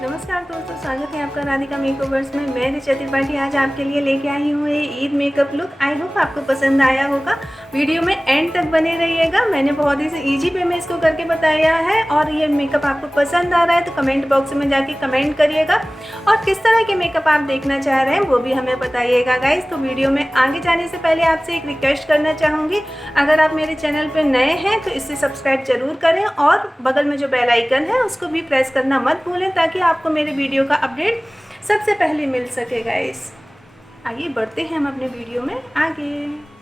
नमस्कार दोस्तों, स्वागत है आपका राधिका मेकओवर्स में। मैं रिचा त्रिपाठी आज आपके लिए लेके आई हूँ ये Eid makeup look. I hope आपको पसंद आया होगा। वीडियो में एंड तक बने रहिएगा। मैंने बहुत ही इजी वे में इसको करके बताया है और ये मेकअप आपको पसंद आ रहा है तो कमेंट बॉक्स में जाके कमेंट करिएगा और किस तरह के मेकअप आप देखना चाह रहे हैं वो भी हमें बताइएगा गाइस। तो वीडियो में आगे जाने से पहले आपसे एक रिक्वेस्ट करना चाहूँगी, अगर आप मेरे चैनल पर नए हैं तो इसे सब्सक्राइब जरूर करें और बगल में जो बेल आइकन है उसको भी प्रेस करना मत भूलें ताकि आपको मेरे वीडियो का अपडेट सबसे पहले मिल सके गाइस। आइए बढ़ते हैं हम अपने वीडियो में आगे।